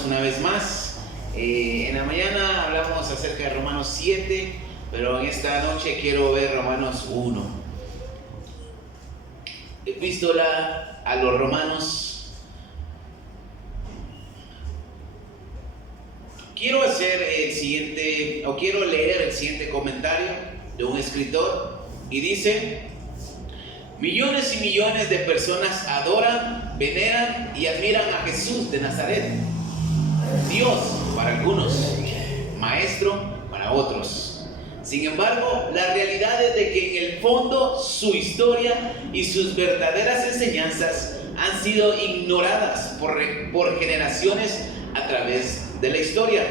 saludamos una vez más. En la mañana hablamos acerca de Romanos 7, pero en esta noche quiero ver Romanos 1. Epístola a los Romanos. Quiero leer el siguiente comentario de un escritor y dice: millones y millones de personas adoran, veneran y admiran a Jesús de Nazaret. Dios para algunos, maestro para otros. Sin embargo, la realidad es de que en el fondo su historia y sus verdaderas enseñanzas han sido ignoradas por generaciones a través de la historia.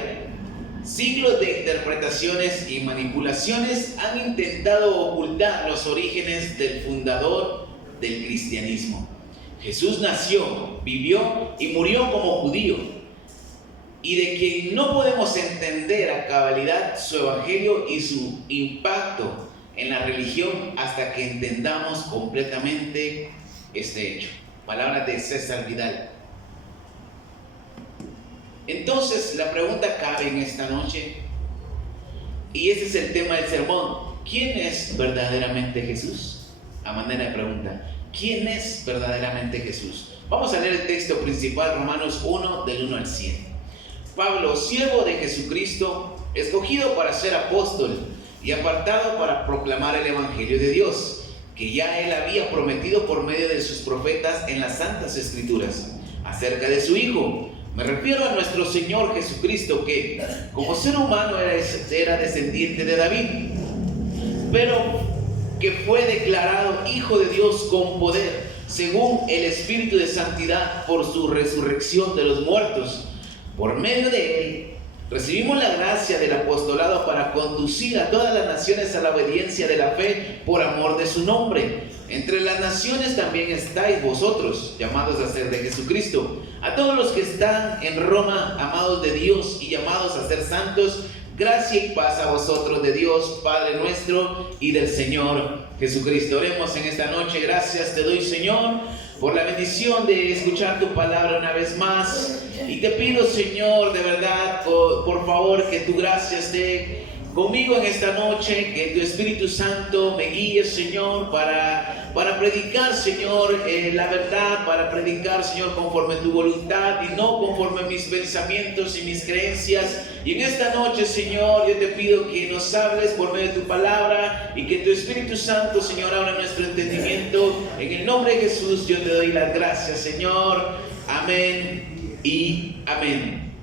Siglos de interpretaciones y manipulaciones han intentado ocultar los orígenes del fundador del cristianismo. Jesús nació, vivió y murió como judío, y de quien no podemos entender a cabalidad su evangelio y su impacto en la religión hasta que entendamos completamente este hecho. Palabras de César Vidal. Entonces la pregunta cabe en esta noche, y ese es el tema del sermón: ¿quién es verdaderamente Jesús? A manera de pregunta, ¿quién es verdaderamente Jesús? Vamos a leer el texto principal, Romanos 1, del 1 al 100. Pablo, siervo de Jesucristo, escogido para ser apóstol y apartado para proclamar el evangelio de Dios, que ya él había prometido por medio de sus profetas en las santas escrituras, acerca de su Hijo. Me refiero a nuestro Señor Jesucristo, que como ser humano era descendiente de David, pero que fue declarado Hijo de Dios con poder, según el Espíritu de Santidad, por su resurrección de los muertos. Por medio de él recibimos la gracia del apostolado para conducir a todas las naciones a la obediencia de la fe por amor de su nombre. Entre las naciones también estáis vosotros, llamados a ser de Jesucristo. A todos los que están en Roma, amados de Dios y llamados a ser santos, gracia y paz a vosotros de Dios, Padre nuestro, y del Señor Jesucristo. Oremos en esta noche. Gracias te doy, Señor, por la bendición de escuchar tu palabra una vez más. Y te pido, Señor, de verdad, por favor, que tu gracia esté conmigo en esta noche, que tu Espíritu Santo me guíe, Señor, para predicar, Señor, la verdad, para predicar, Señor, conforme tu voluntad y no conforme mis pensamientos y mis creencias. Y en esta noche, Señor, yo te pido que nos hables por medio de tu palabra y que tu Espíritu Santo, Señor, abra nuestro entendimiento. En el nombre de Jesús yo te doy las gracias, Señor. Amén y amén.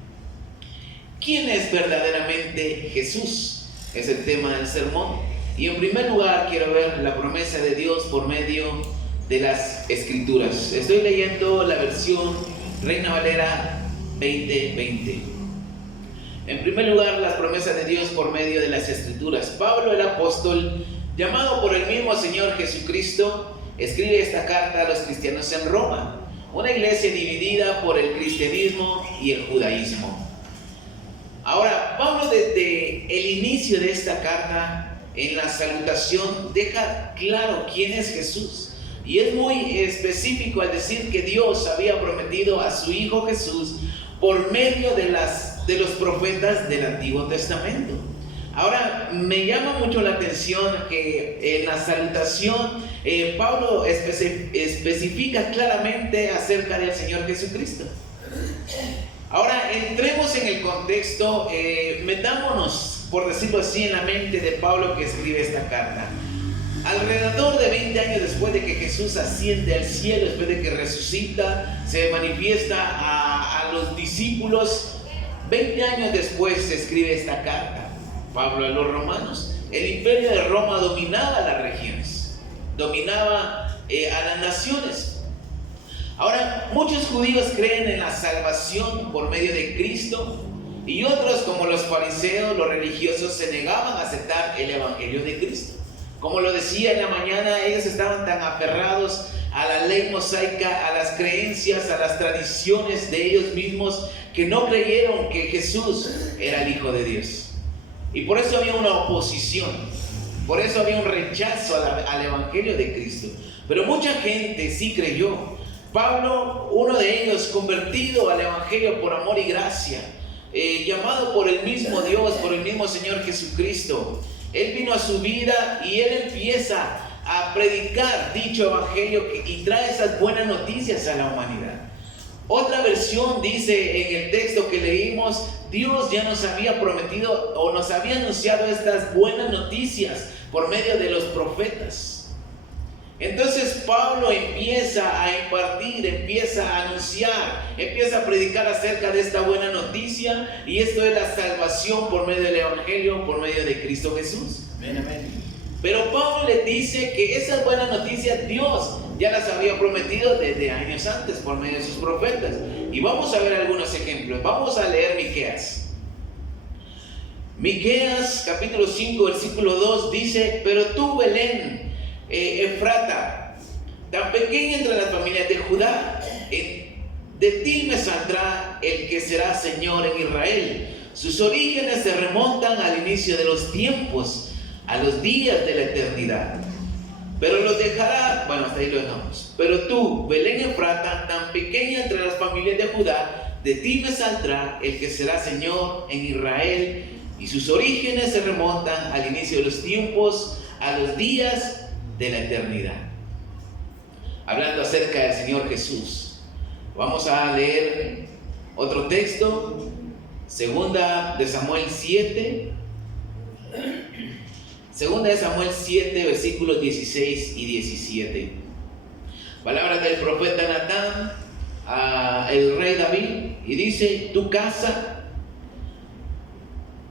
¿Quién es verdaderamente Jesús? Es el tema del sermón. Y en primer lugar quiero ver la promesa de Dios por medio de las Escrituras. Estoy leyendo la versión Reina Valera 2020. En primer lugar, las promesas de Dios por medio de las Escrituras. Pablo, el apóstol, llamado por el mismo Señor Jesucristo, escribe esta carta a los cristianos en Roma, una iglesia dividida por el cristianismo y el judaísmo. Ahora, Pablo, desde el inicio de esta carta, en la salutación, deja claro quién es Jesús. Y es muy específico al decir que Dios había prometido a su Hijo Jesús por medio de los profetas del Antiguo Testamento. Ahora, me llama mucho la atención que en la salutación Pablo especifica claramente acerca del Señor Jesucristo. Ahora, entremos en el contexto, metámonos, por decirlo así, en la mente de Pablo que escribe esta carta. Alrededor de 20 años después de que Jesús asciende al cielo, después de que resucita, se manifiesta a los discípulos, 20 años después se escribe esta carta, Pablo a los romanos. El imperio de Roma dominaba las regiones, dominaba a las naciones. Ahora, muchos judíos creen en la salvación por medio de Cristo, y otros, como los fariseos, los religiosos, se negaban a aceptar el evangelio de Cristo. Como lo decía en la mañana, ellos estaban tan aferrados a la ley mosaica, a las creencias, a las tradiciones de ellos mismos, que no creyeron que Jesús era el Hijo de Dios. Y por eso había una oposición, por eso había un rechazo al evangelio de Cristo. Pero mucha gente sí creyó. Pablo, uno de ellos, convertido al Evangelio por amor y gracia, llamado por el mismo Dios, por el mismo Señor Jesucristo. Él vino a su vida y él empieza a predicar dicho Evangelio y trae esas buenas noticias a la humanidad. Otra versión dice en el texto que leímos, Dios ya nos había prometido o nos había anunciado estas buenas noticias por medio de los profetas. Entonces Pablo empieza a impartir, empieza a anunciar, empieza a predicar acerca de esta buena noticia, y esto es la salvación por medio del Evangelio, por medio de Cristo Jesús. Amén, amén. Pero Pablo le dice que esas buenas noticias Dios ya las había prometido desde años antes por medio de sus profetas. Y vamos a ver algunos ejemplos. Vamos a leer Miqueas. Miqueas capítulo 5 versículo 2 dice: pero tú, Belén, Efrata, tan pequeña entre las familias de Judá, de ti me saldrá el que será Señor en Israel. Sus orígenes se remontan al inicio de los tiempos, a los días de la eternidad. Pero los dejará, bueno, hasta ahí lo dejamos. Pero tú, Belén Efrata, tan pequeña entre las familias de Judá, de ti me saldrá el que será Señor en Israel, y sus orígenes se remontan al inicio de los tiempos, a los días de la eternidad. Hablando acerca del Señor Jesús, vamos a leer otro texto, segunda de Samuel 7, versículos 16 y 17. Palabras del profeta Natán al rey David, y dice: tu casa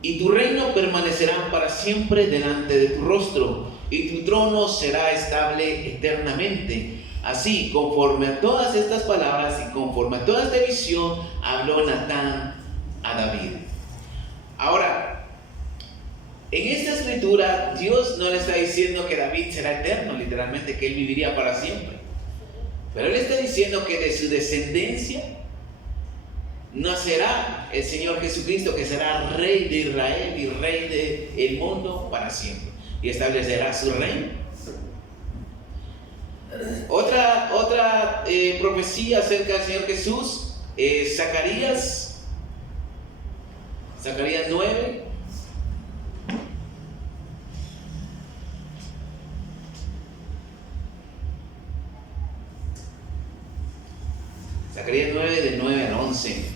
y tu reino permanecerán para siempre delante de tu rostro, y tu trono será estable eternamente. Así, conforme a todas estas palabras y conforme a toda esta visión, habló Natán a David. Ahora, en esta escritura, Dios no le está diciendo que David será eterno, literalmente, que él viviría para siempre. Pero él está diciendo que de su descendencia nacerá el Señor Jesucristo, que será Rey de Israel y Rey del mundo para siempre, y establecerá su reino. Otra profecía acerca del Señor Jesús, Zacarías 9. Zacarías 9, del 9 al 11.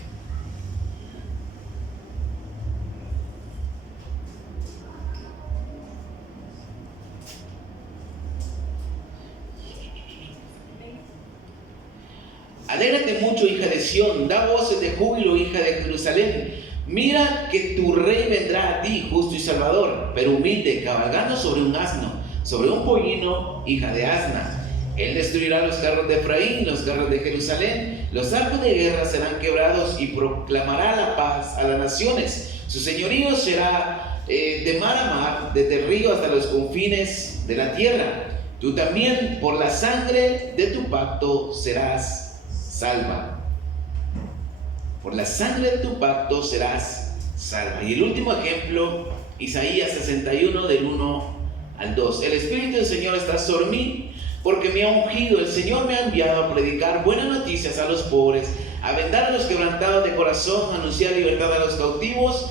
Alégrate mucho, hija de Sión, da voces de júbilo, hija de Jerusalén. Mira que tu rey vendrá a ti, justo y salvador, pero humilde, cabalgando sobre un asno, sobre un pollino, hija de asna. Él destruirá los carros de Efraín, los carros de Jerusalén. Los arcos de guerra serán quebrados y proclamará la paz a las naciones. Su señorío será de mar a mar, desde el río hasta los confines de la tierra. Tú también, por la sangre de tu pacto, serás salva. Por la sangre de tu pacto serás salva. Y el último ejemplo, Isaías 61, del 1 al 2. El Espíritu del Señor está sobre mí, porque me ha ungido. El Señor me ha enviado a predicar buenas noticias a los pobres, a vendar a los quebrantados de corazón, a anunciar libertad a los cautivos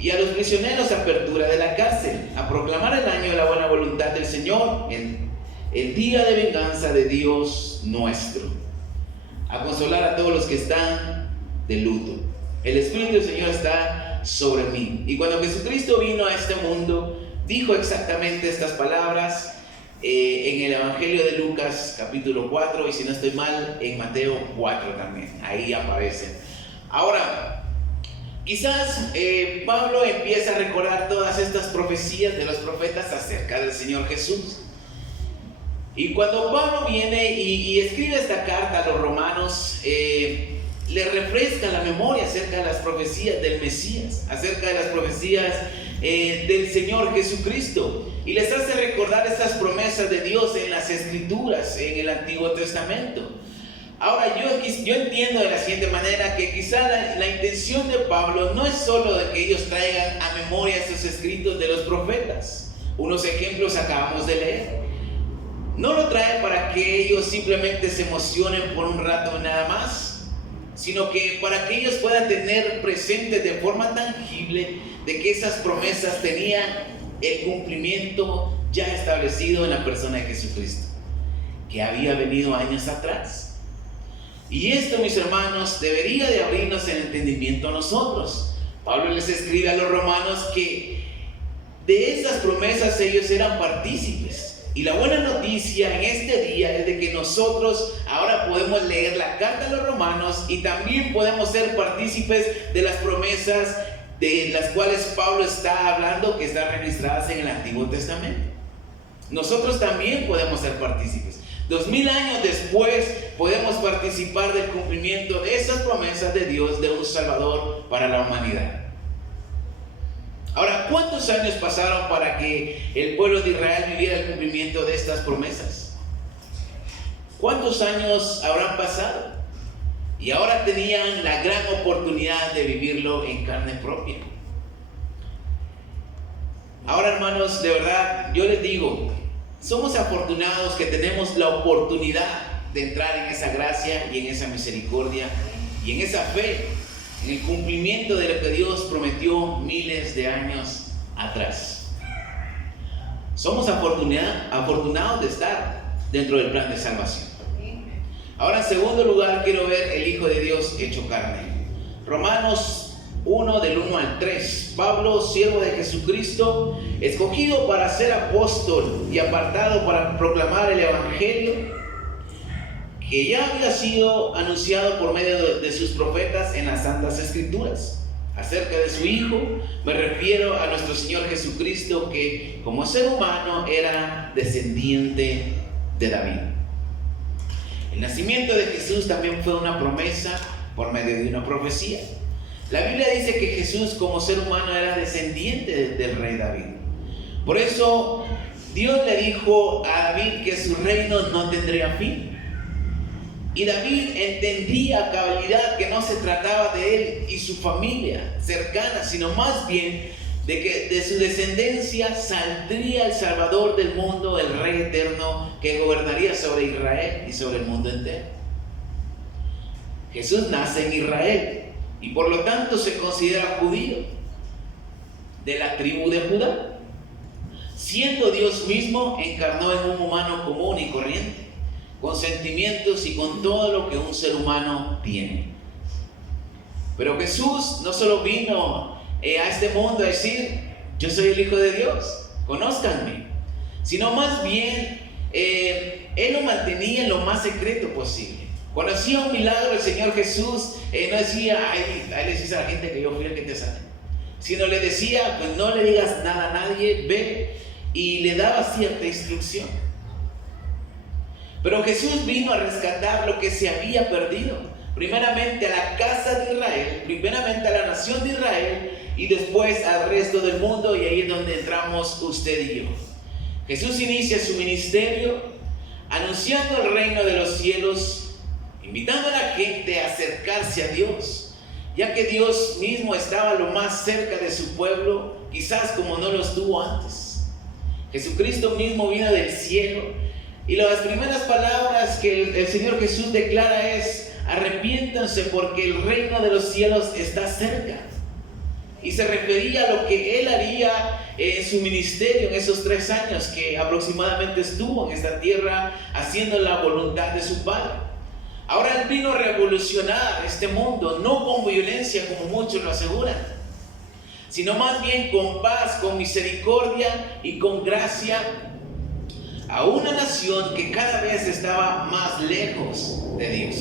y a los prisioneros apertura de la cárcel, a proclamar el año de la buena voluntad del Señor, el día de venganza de Dios nuestro, a consolar a todos los que están de luto. El Espíritu del Señor está sobre mí. Y cuando Jesucristo vino a este mundo, dijo exactamente estas palabras en el Evangelio de Lucas capítulo 4, y si no estoy mal, en Mateo 4 también, ahí aparecen. Ahora, quizás Pablo empieza a recordar todas estas profecías de los profetas acerca del Señor Jesús. Y cuando Pablo viene y escribe esta carta a los romanos, le refresca la memoria acerca de las profecías del Mesías, acerca de las profecías del Señor Jesucristo, y les hace recordar estas promesas de Dios en las Escrituras, en el Antiguo Testamento. Ahora, yo entiendo de la siguiente manera que quizá la intención de Pablo no es solo de que ellos traigan a memoria esos escritos de los profetas. Unos ejemplos acabamos de leer. no lo trae para que ellos simplemente se emocionen por un rato y nada más, sino que para que ellos puedan tener presente de forma tangible de que esas promesas tenían el cumplimiento ya establecido en la persona de Jesucristo, que había venido años atrás. Y esto, mis hermanos, debería de abrirnos el entendimiento a nosotros. Pablo les escribe a los romanos que de esas promesas ellos eran partícipes. Y la buena noticia en este día es de que nosotros ahora podemos leer la carta a los romanos y también podemos ser partícipes de las promesas de las cuales Pablo está hablando, que están registradas en el Antiguo Testamento. Nosotros también podemos ser partícipes. 2000 años después podemos participar del cumplimiento de esas promesas de Dios, de un Salvador para la humanidad. Ahora, ¿cuántos años pasaron para que el pueblo de Israel viviera el cumplimiento de estas promesas? ¿Cuántos años habrán pasado? Y ahora tenían la gran oportunidad de vivirlo en carne propia. Ahora, hermanos, de verdad, yo les digo, somos afortunados que tenemos la oportunidad de entrar en esa gracia y en esa misericordia y en esa fe, en el cumplimiento de lo que Dios prometió miles de años atrás. Somos afortunados de estar dentro del plan de salvación. Ahora, en segundo lugar, quiero ver el Hijo de Dios hecho carne. Romanos 1, del 1 al 3. Pablo, siervo de Jesucristo, escogido para ser apóstol y apartado para proclamar el Evangelio, que ya había sido anunciado por medio de sus profetas en las Santas Escrituras. Acerca de su Hijo, me refiero a nuestro Señor Jesucristo, que como ser humano era descendiente de David. El nacimiento de Jesús también fue una promesa por medio de una profecía. La Biblia dice que Jesús como ser humano era descendiente del rey David. Por eso Dios le dijo a David que su reino no tendría fin. Y David entendía a cabalidad que no se trataba de él y su familia cercana, sino más bien de que de su descendencia saldría el Salvador del mundo, el Rey eterno que gobernaría sobre Israel y sobre el mundo entero. Jesús nace en Israel y por lo tanto se considera judío, de la tribu de Judá. Siendo Dios mismo, encarnó en un humano común y corriente, con sentimientos y con todo lo que un ser humano tiene. Pero Jesús no solo vino a este mundo a decir, yo soy el Hijo de Dios, conózcanme, sino más bien Él lo mantenía en lo más secreto posible. Cuando hacía un milagro el Señor Jesús, no decía, ahí le dices a la gente que yo fui el que te sané, sino le decía, pues no le digas nada a nadie, ve, y le daba cierta instrucción. Pero Jesús vino a rescatar lo que se había perdido, primeramente a la casa de Israel, primeramente a la nación de Israel y después al resto del mundo, y ahí es donde entramos usted y yo. Jesús inicia su ministerio anunciando el reino de los cielos, invitando a la gente a acercarse a Dios, ya que Dios mismo estaba lo más cerca de su pueblo, quizás como no lo estuvo antes. Jesucristo mismo vino del cielo y las primeras palabras que el Señor Jesús declara es: arrepiéntanse porque el reino de los cielos está cerca. Y se refería a lo que Él haría en su ministerio en esos 3 años que aproximadamente estuvo en esta tierra haciendo la voluntad de su Padre. Ahora Él vino a revolucionar este mundo, no con violencia como muchos lo aseguran, sino más bien con paz, con misericordia y con gracia a una nación que cada vez estaba más lejos de Dios.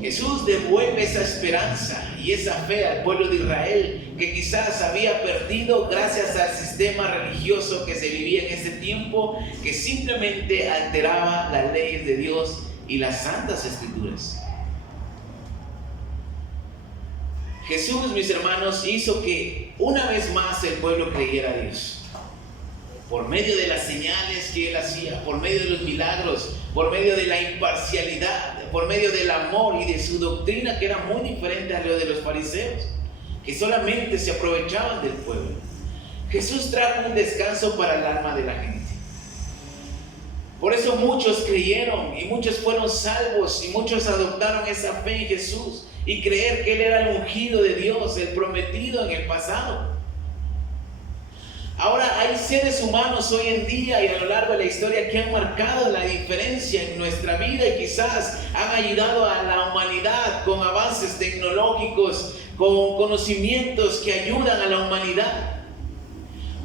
Jesús devuelve esa esperanza y esa fe al pueblo de Israel que quizás había perdido gracias al sistema religioso que se vivía en ese tiempo, que simplemente alteraba las leyes de Dios y las santas escrituras. Jesús, mis hermanos, hizo que una vez más el pueblo creyera a Dios. Por medio de las señales que Él hacía, por medio de los milagros, por medio de la imparcialidad, por medio del amor y de su doctrina que era muy diferente a lo de los fariseos, que solamente se aprovechaban del pueblo. Jesús trajo un descanso para el alma de la gente. Por eso muchos creyeron y muchos fueron salvos y muchos adoptaron esa fe en Jesús y creer que Él era el ungido de Dios, el prometido en el pasado. Ahora hay seres humanos hoy en día y a lo largo de la historia que han marcado la diferencia en nuestra vida y quizás han ayudado a la humanidad con avances tecnológicos, con conocimientos que ayudan a la humanidad.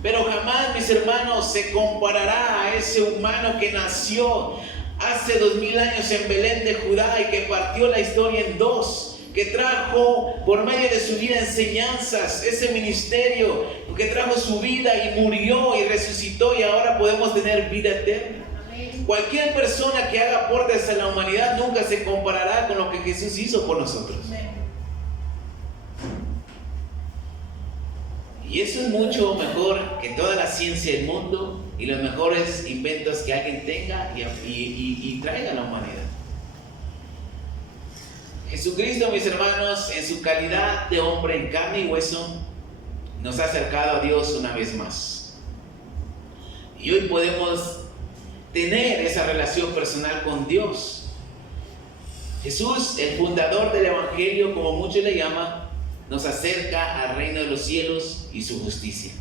Pero jamás, mis hermanos, se comparará a ese humano que nació hace 2000 años en Belén de Judá y que partió la historia en dos, que trajo por medio de su vida enseñanzas, ese ministerio, que trajo su vida y murió y resucitó y ahora podemos tener vida eterna. Cualquier persona que haga aportes a la humanidad nunca se comparará con lo que Jesús hizo por nosotros. Y eso es mucho mejor que toda la ciencia del mundo y los mejores inventos que alguien tenga y traiga a la humanidad. Jesucristo, mis hermanos, en su calidad de hombre en carne y hueso, nos ha acercado a Dios una vez más. Y hoy podemos tener esa relación personal con Dios. Jesús, el fundador del Evangelio, como muchos le llaman, nos acerca al reino de los cielos y su justicia.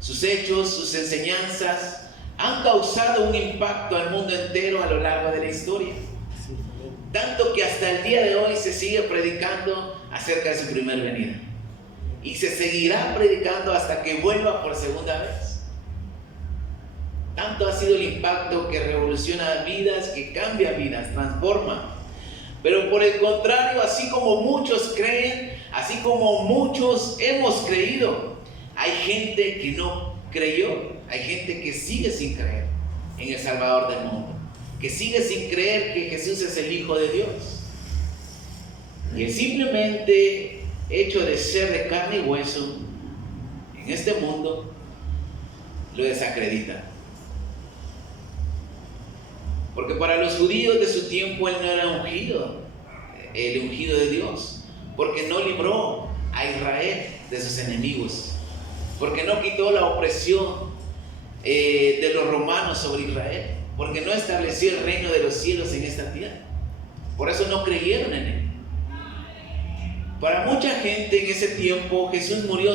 Sus hechos, sus enseñanzas han causado un impacto al mundo entero a lo largo de la historia. Tanto que hasta el día de hoy se sigue predicando acerca de su primer venida. Y se seguirá predicando hasta que vuelva por segunda vez. Tanto ha sido el impacto que revoluciona vidas, que cambia vidas, transforma. Pero por el contrario, así como muchos creen, así como muchos hemos creído, hay gente que no creyó, hay gente que sigue sin creer en el Salvador del mundo, que sigue sin creer que Jesús es el Hijo de Dios. Y el simplemente hecho de ser de carne y hueso en este mundo lo desacredita. Porque para los judíos de su tiempo Él no era ungido, el ungido de Dios, porque no libró a Israel de sus enemigos, porque no quitó la opresión de los romanos sobre Israel, porque no estableció el reino de los cielos en esta tierra. Por eso no creyeron en Él. Para mucha gente en ese tiempo Jesús murió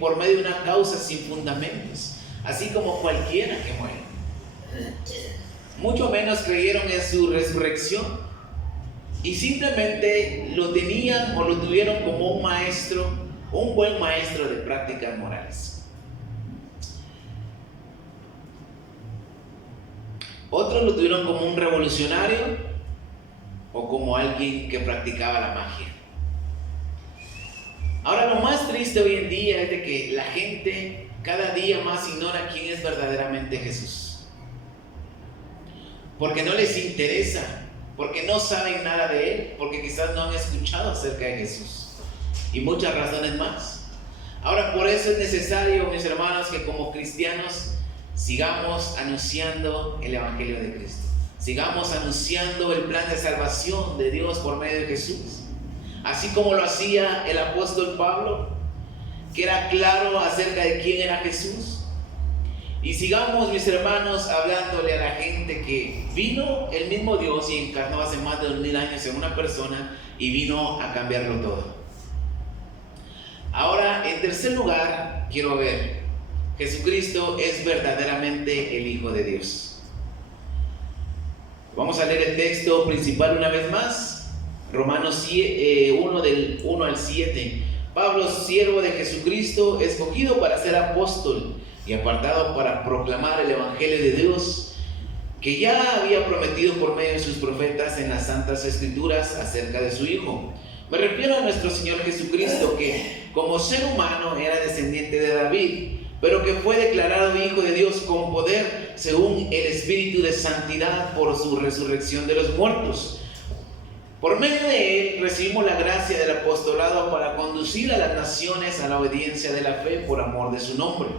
por medio de una causa sin fundamentos, así como cualquiera que muere. Mucho menos creyeron en su resurrección y simplemente lo tenían o lo tuvieron como un maestro, un buen maestro de prácticas morales. Otros lo tuvieron como un revolucionario o como alguien que practicaba la magia. Ahora, lo más triste hoy en día es de que la gente cada día más ignora quién es verdaderamente Jesús. Porque no les interesa, porque no saben nada de Él, porque quizás no han escuchado acerca de Jesús y muchas razones más. Ahora, por eso es necesario, mis hermanos, que como cristianos sigamos anunciando el Evangelio de Cristo, sigamos anunciando el plan de salvación de Dios por medio de Jesús, así como lo hacía el apóstol Pablo, que era claro acerca de quién era Jesús. Y sigamos, mis hermanos, hablándole a la gente que vino el mismo Dios y encarnó hace más de 2000 años en una persona y vino a cambiarlo todo. Ahora, en tercer lugar, quiero ver, Jesucristo es verdaderamente el Hijo de Dios. Vamos a leer el texto principal una vez más, Romanos 1 del 1 al 7. Pablo, siervo de Jesucristo, escogido para ser apóstol y apartado para proclamar el Evangelio de Dios, que ya había prometido por medio de sus profetas en las Santas Escrituras acerca de su Hijo. Me refiero a nuestro Señor Jesucristo, que como ser humano era descendiente de David, pero que fue declarado Hijo de Dios con poder según el Espíritu de Santidad por su resurrección de los muertos. Por medio de Él recibimos la gracia del apostolado para conducir a las naciones a la obediencia de la fe por amor de su nombre.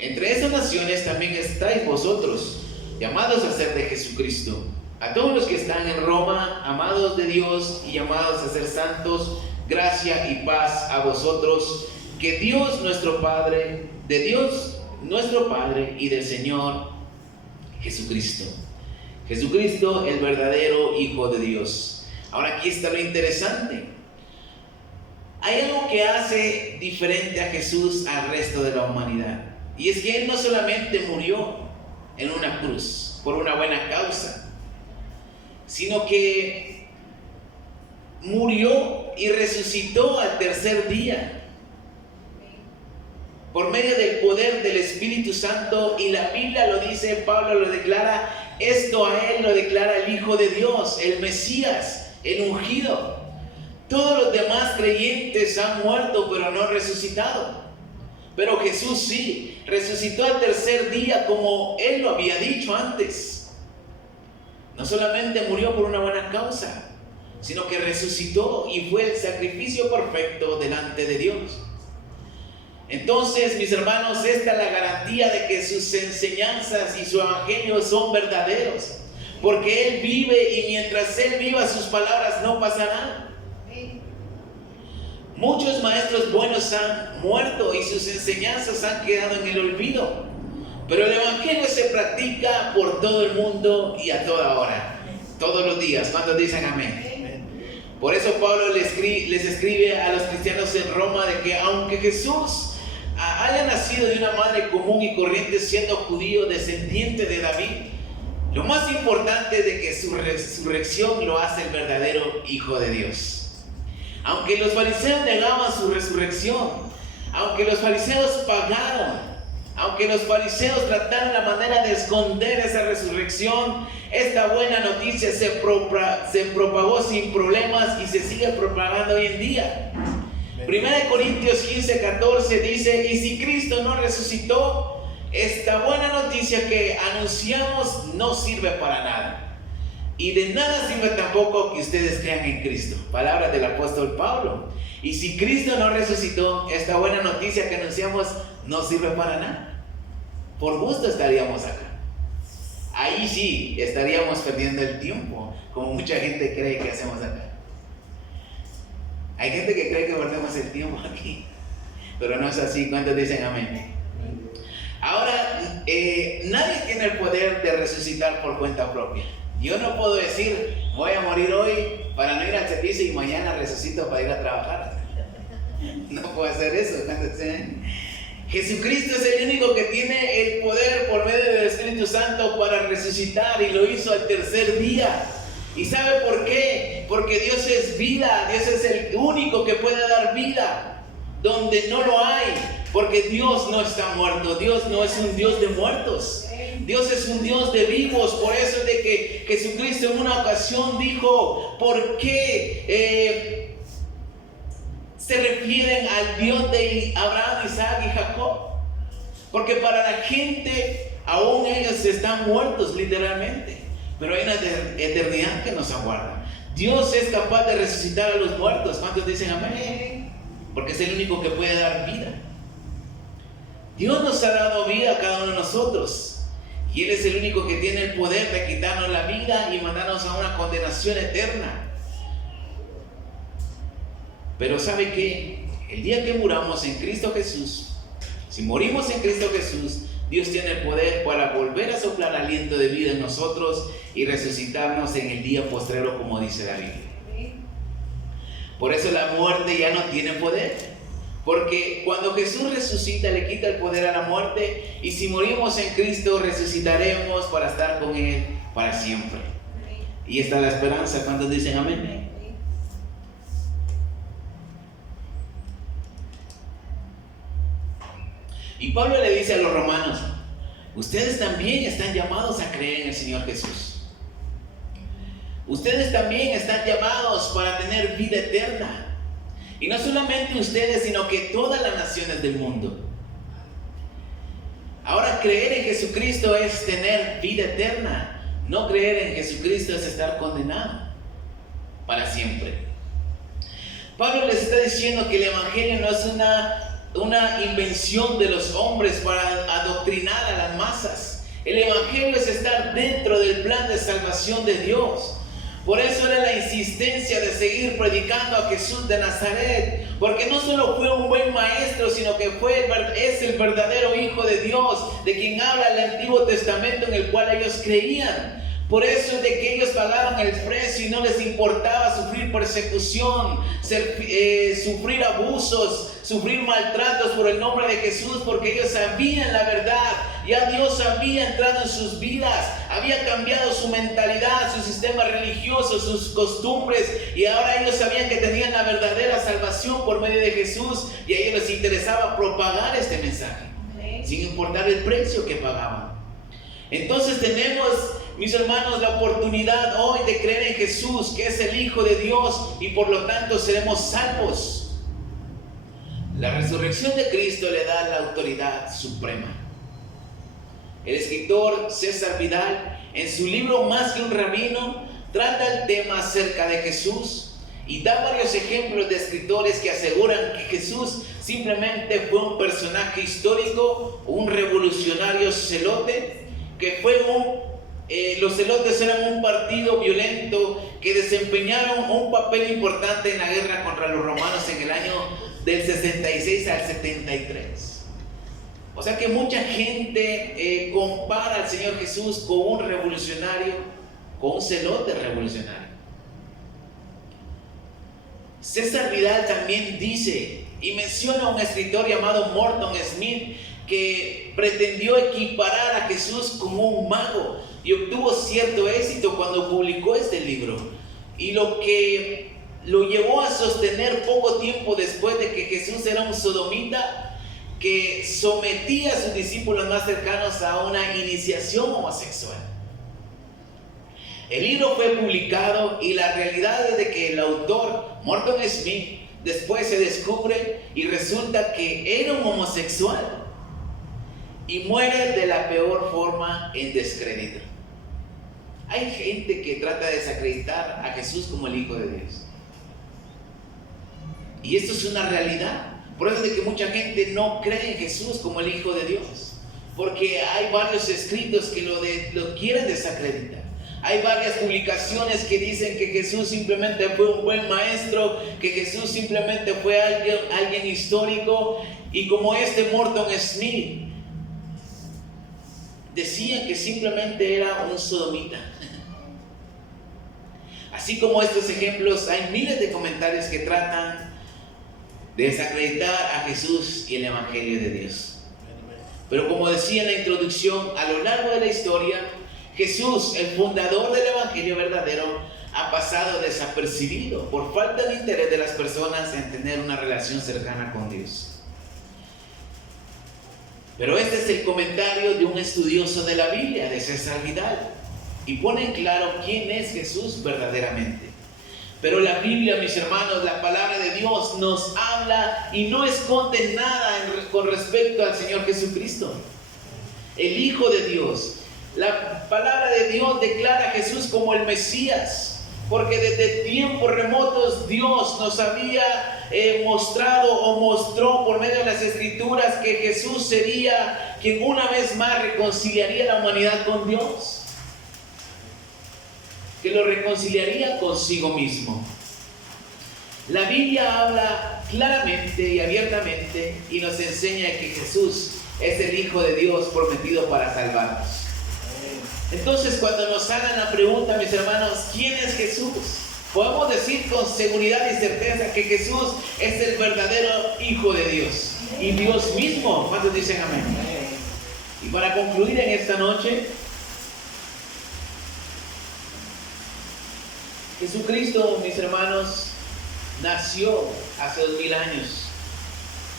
Entre esas naciones también estáis vosotros, llamados a ser de Jesucristo. A todos los que están en Roma, amados de Dios y llamados a ser santos, gracia y paz a vosotros que Dios nuestro Padre, de Dios nuestro Padre y del Señor Jesucristo. Jesucristo, el verdadero Hijo de Dios. Ahora aquí está lo interesante. Hay algo que hace diferente a Jesús al resto de la humanidad. Y es que Él no solamente murió en una cruz por una buena causa, sino que murió y resucitó al tercer día por medio del poder del Espíritu Santo. Y la Biblia lo dice, Pablo lo declara, esto a Él lo declara el Hijo de Dios, el Mesías, el ungido. Todos los demás creyentes han muerto pero no resucitado. Pero Jesús sí, resucitó al tercer día como Él lo había dicho antes. No solamente murió por una buena causa, sino que resucitó y fue el sacrificio perfecto delante de Dios. Entonces, mis hermanos, esta es la garantía de que sus enseñanzas y su evangelio son verdaderos, porque Él vive y mientras Él viva sus palabras no pasarán. Muchos maestros buenos han muerto y sus enseñanzas han quedado en el olvido, pero el evangelio se practica por todo el mundo y a toda hora, todos los días. ¿Cuántos dicen amén? Por eso Pablo les escribe a los cristianos en Roma de que aunque Jesús haya nacido de una madre común y corriente, siendo judío descendiente de David, lo más importante es de que su resurrección lo hace el verdadero Hijo de Dios. Aunque los fariseos negaban su resurrección, aunque los fariseos pagaron, aunque los fariseos trataron la manera de esconder esa resurrección, esta buena noticia se propagó sin problemas y se sigue propagando hoy en día. 1 Corintios 15:14 dice, y si Cristo no resucitó, esta buena noticia que anunciamos no sirve para nada. Y de nada sirve tampoco que ustedes crean en Cristo. Palabras del apóstol Pablo. Y si Cristo no resucitó, esta buena noticia que anunciamos no sirve para nada. Por gusto estaríamos acá. Ahí sí estaríamos perdiendo el tiempo, como mucha gente cree que hacemos acá. Hay gente que cree que perdemos el tiempo aquí, pero no es así. ¿Cuántos dicen amén? Ahora, nadie tiene el poder de resucitar por cuenta propia. Yo no puedo decir, voy a morir hoy para no ir al servicio y mañana resucito para ir a trabajar. No puedo hacer eso. Jesucristo es el único que tiene el poder por medio del Espíritu Santo para resucitar, y lo hizo al tercer día. ¿Y sabe por qué? Porque Dios es vida. Dios es el único que puede dar vida donde no lo hay. Porque Dios no está muerto. Dios no es un Dios de muertos. Dios es un Dios de vivos. Por eso es de que Jesucristo en una ocasión dijo, ¿por qué se refieren al Dios de Abraham, Isaac y Jacob? Porque para la gente aún ellos están muertos literalmente, pero hay una eternidad que nos aguarda. Dios es capaz de resucitar a los muertos. ¿Cuántos dicen amén? Porque es el único que puede dar vida. Dios nos ha dado vida a cada uno de nosotros. Y Él es el único que tiene el poder de quitarnos la vida y mandarnos a una condenación eterna. Pero ¿sabe qué? El día que muramos en Cristo Jesús, si morimos en Cristo Jesús, Dios tiene el poder para volver a soplar aliento de vida en nosotros y resucitarnos en el día postrero, como dice la Biblia. Por eso la muerte ya no tiene poder. Porque cuando Jesús resucita, le quita el poder a la muerte. Y si morimos en Cristo, resucitaremos para estar con Él para siempre. Y esta es la esperanza. ¿Cuántos dicen amén? Y Pablo le dice a los romanos, ustedes también están llamados a creer en el Señor Jesús. Ustedes también están llamados para tener vida eterna. Y no solamente ustedes, sino que todas las naciones del mundo. Ahora, creer en Jesucristo es tener vida eterna. No creer en Jesucristo es estar condenado para siempre. Pablo les está diciendo que el evangelio no es una invención de los hombres para adoctrinar a las masas. El evangelio es estar dentro del plan de salvación de Dios. Por eso era la insistencia de seguir predicando a Jesús de Nazaret, porque no solo fue un buen maestro, sino que es el verdadero Hijo de Dios, de quien habla el Antiguo Testamento, en el cual ellos creían. Por eso es de que ellos pagaban el precio y no les importaba sufrir persecución, sufrir abusos, sufrir maltratos por el nombre de Jesús, porque ellos sabían la verdad. Ya Dios había entrado en sus vidas, había cambiado su mentalidad, su sistema religioso, sus costumbres, y ahora ellos sabían que tenían la verdadera salvación por medio de Jesús, y a ellos les interesaba propagar este mensaje, sin importar el precio que pagaban. Entonces tenemos, mis hermanos, la oportunidad hoy de creer en Jesús, que es el Hijo de Dios, y por lo tanto seremos salvos. La resurrección de Cristo le da la autoridad suprema. El escritor César Vidal, en su libro Más que un rabino, trata el tema acerca de Jesús y da varios ejemplos de escritores que aseguran que Jesús simplemente fue un personaje histórico, un revolucionario celote, que fue los celotes eran un partido violento que desempeñaron un papel importante en la guerra contra los romanos en el año del 66 al 73. O sea que mucha gente compara al Señor Jesús con un revolucionario, con un celote revolucionario. César Vidal también dice y menciona a un escritor llamado Morton Smith, que pretendió equiparar a Jesús como un mago y obtuvo cierto éxito cuando publicó este libro. Y lo que lo llevó a sostener poco tiempo después de que Jesús era un sodomita que sometía a sus discípulos más cercanos a una iniciación homosexual. El libro fue publicado y la realidad es de que el autor, Morton Smith, después se descubre y resulta que era un homosexual y muere de la peor forma en descrédito. Hay gente que trata de desacreditar a Jesús como el Hijo de Dios. Y esto es una realidad. Por eso es de que mucha gente no cree en Jesús como el Hijo de Dios. Porque hay varios escritos que lo quieren desacreditar. Hay varias publicaciones que dicen que Jesús simplemente fue un buen maestro, que Jesús simplemente fue alguien histórico. Y como Morton Smith, decían que simplemente era un sodomita. Así como estos ejemplos, hay miles de comentarios que tratan de desacreditar a Jesús y el Evangelio de Dios. Pero como decía en la introducción, a lo largo de la historia, Jesús, el fundador del Evangelio verdadero, ha pasado desapercibido por falta de interés de las personas en tener una relación cercana con Dios. Pero este es el comentario de un estudioso de la Biblia, de César Vidal, y pone en claro quién es Jesús verdaderamente. Pero la Biblia, mis hermanos, la palabra de Dios nos habla y no esconde nada con respecto al Señor Jesucristo, el Hijo de Dios. La palabra de Dios declara a Jesús como el Mesías, porque desde tiempos remotos Dios nos había mostrado o mostró por medio de las Escrituras que Jesús sería quien una vez más reconciliaría la humanidad con Dios, que lo reconciliaría consigo mismo. La Biblia habla claramente y abiertamente y nos enseña que Jesús es el Hijo de Dios prometido para salvarnos. Entonces, cuando nos hagan la pregunta, mis hermanos, ¿quién es Jesús? Podemos decir con seguridad y certeza que Jesús es el verdadero Hijo de Dios y Dios mismo. ¿Cuántos dicen amén? Y para concluir en esta noche, Jesucristo, mis hermanos, nació hace 2000 años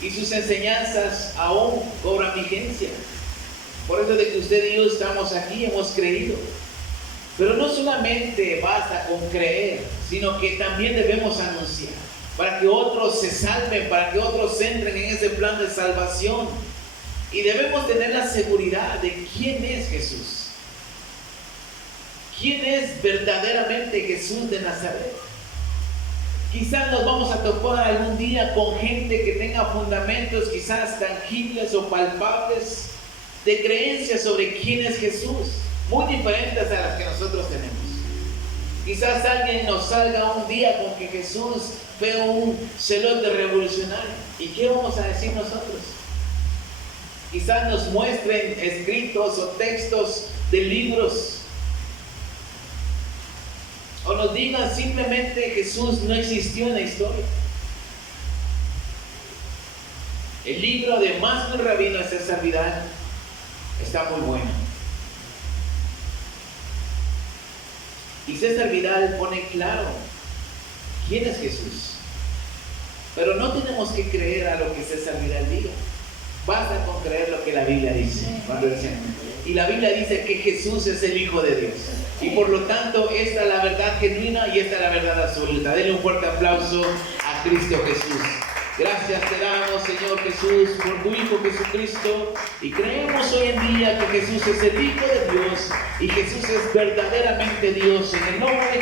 y sus enseñanzas aún cobran vigencia. Por eso de que usted y yo estamos aquí, hemos creído. Pero no solamente basta con creer, sino que también debemos anunciar para que otros se salven, para que otros entren en ese plan de salvación. Y debemos tener la seguridad de quién es Jesús. ¿Quién es verdaderamente Jesús de Nazaret? Quizás nos vamos a topar algún día con gente que tenga fundamentos quizás tangibles o palpables de creencias sobre quién es Jesús, muy diferentes a las que nosotros tenemos. Quizás alguien nos salga un día con que Jesús fue un celote revolucionario. ¿Y qué vamos a decir nosotros? Quizás nos muestren escritos o textos de libros. O nos digan simplemente Jesús no existió en la historia. El libro de Más Rabino de César Vidal está muy bueno. Y César Vidal pone claro quién es Jesús. Pero no tenemos que creer a lo que César Vidal diga. Basta con creer lo que la Biblia dice. Y la Biblia dice que Jesús es el Hijo de Dios. Y por lo tanto, esta es la verdad genuina y esta es la verdad absoluta. Denle un fuerte aplauso a Cristo Jesús. Gracias te damos, Señor Jesús, por tu Hijo Jesucristo. Y creemos hoy en día que Jesús es el Hijo de Dios y Jesús es verdaderamente Dios. En el nombre de